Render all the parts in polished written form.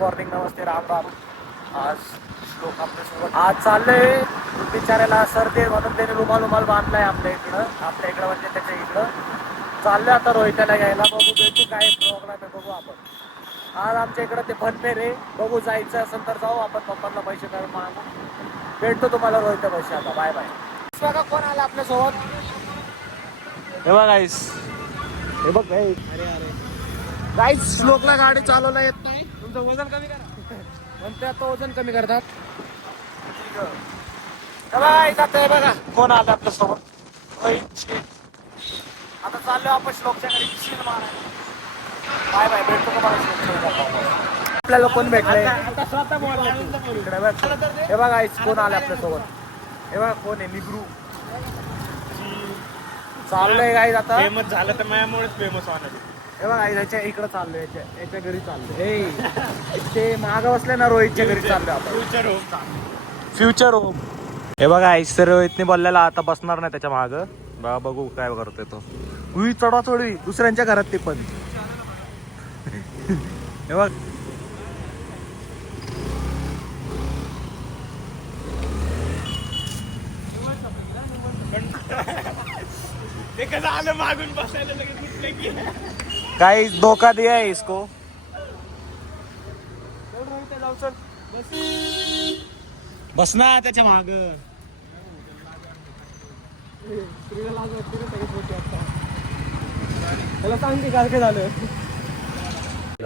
Morning, नमस्ते, राम राम. आज श्लोक आपल्यासोबत आज चाललंय बिचाऱ्याला सर्दी म्हणून त्याने रुमाल बांधलाय आपल्या इकडं म्हणजे त्याच्या इकडं चाललंय आता रोहित्याला घ्यायला. बघू भेटू काय प्रोग्राम आहे बघू आपण. आज आमच्या इकडं ते फनफेर आहे, बघू जायचं असेल तर जाऊ आपण. पप्पांना पैसे काढून मागू. भेटतो तुम्हाला रोहित्या पैसे. आता बाय बाय. बघा कोण आला आपल्यासोबत. हे बघ गाईस, हे बघ अरे गाईस, श्लोकला गाडी चालवता येत नाही. तुमचं वजन कमी करा म्हणते, आता वजन कमी करतात. बघा कोण आला आपल्या सोबत. आता चाललो आपण श्लोकच्या घरी शील मारायला. Bye bye. भेटतो तुम्हाला आपल्याला कोण भेटलंय. हे बघा गाईस, कोण आले आपल्या सोबत. हे बघा कोण आहे. निग्रू चाललंय गाईस. आता फेमस झालं तर माझ्यामुळेच फेमस होणार. हे बघा याच्या इकडं चाललोय, याच्या घरी चाललोय. ते माग बसले ना रोहितच्या घरी चाललोय आपण. Future home. हे बघा आईस तर रोहितने बोललेला आता बसणार नाही त्याच्या माग. बघा बघू काय करतोय तो. चढवा चढवी दुसऱ्यांच्या घरात ते पण. हे बघ ते कसं आलं मागून बसायला काही धोका दिया है इसको. बस ना त्याच्या माग. त्याला सांगते काय काय झालं.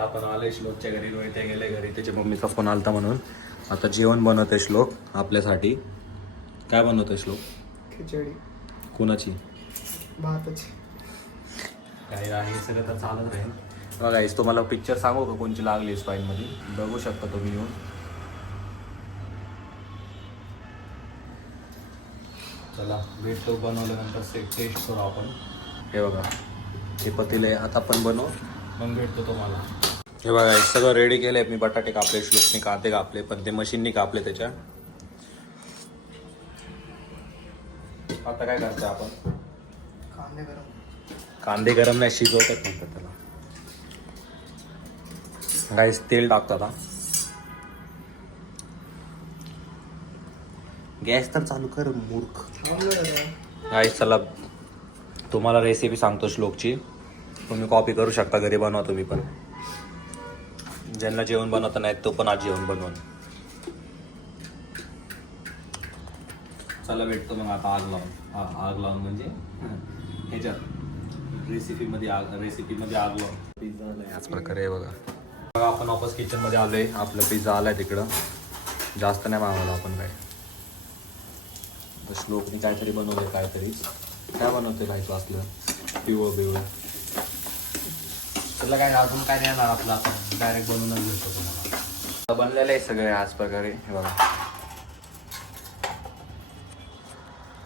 आपण आलोय श्लोकच्या घरी. रोहित गेले घरी, त्याच्या मम्मीचा फोन आलता म्हणून. आता जेवण बनवतोय श्लोक आपल्यासाठी. काय बनवतोय श्लोक. खिचडी. कोणाची. भाताची. काही आहे सगळं तर चालत राहील. बघा तुम्हाला पिक्चर सांगू का कोणची लागली स्पाईन मध्ये. बघू शकता तुम्ही येऊन. चला भेटतो बनवल्यानंतर टेस्ट करू आपण. हे बघा हे पतीले आता आपण बनवू मग भेटतो तुम्हाला. हे बघा सगळं रेडी केलंय मी. बटाटे कापले, श्लोकने कांदे कापले, पण ते मशीननी कापले त्याच्या. आता काय करतोय आपण. कांदे गरम नाही, शिजवतात म्हणतात त्याला. गाईस तेल टाकतो आता. गॅस तर चालू कर मूर्ख. गाईस चला तुम्हाला रेसिपी सांगतो श्लोकची. तुम्ही कॉपी करू शकता, घरी बनवा तुम्ही पण. ज्यांना जेवण बनवता नाही तो पण आज जेवण बनवून. चला भेटतो मग आता आग लावून. आग लावून म्हणजे ह्याच्यात रेसिपीमध्ये आग लावून. पिझ्झा आलाय याच प्रकारे. बघा आपण वापस किचनमध्ये आलोय. आपलं पिझ्झा आलाय तिकडं. जास्त नाही मागवलं आपण काय. तर श्लोकने काहीतरी बनवलंय. काय बनवतोय काय असलं पिवळं. त्याला काय अजून काय नाही येणार आपलं. आपण डायरेक्ट बनवूनच घेतो तुम्हाला. बनलेलं आहे सगळे याच प्रकारे. हे बघा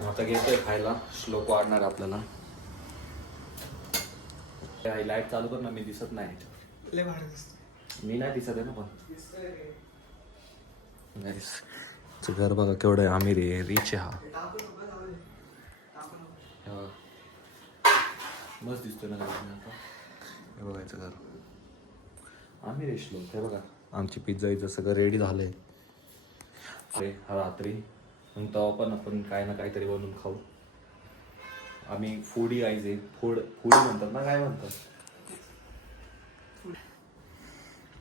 आता घेतोय खायला. श्लोक वाढणार आपल्याला. लाईट चालू कर ना, मी दिसत नाही. मी नाही दिसत आहे ना पण. घर बघा केवढं आहे. आम्ही रिच आहे. हा मस्त दिसतोय ना आता. हे बघायचं घर आम्ही श्लोक. हे बघा आमची पिझ्झा सगळं रेडी झालंय. रात्री मग तेव्हा पण आपण काय ना काहीतरी बनवून खाऊ. आम्ही फूडी आहे. फूडी म्हणतात ना, काय म्हणतात.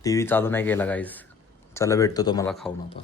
टीव्ही चालू नाही केला गाईज. चला भेटतो तुम्हाला खाऊन आता.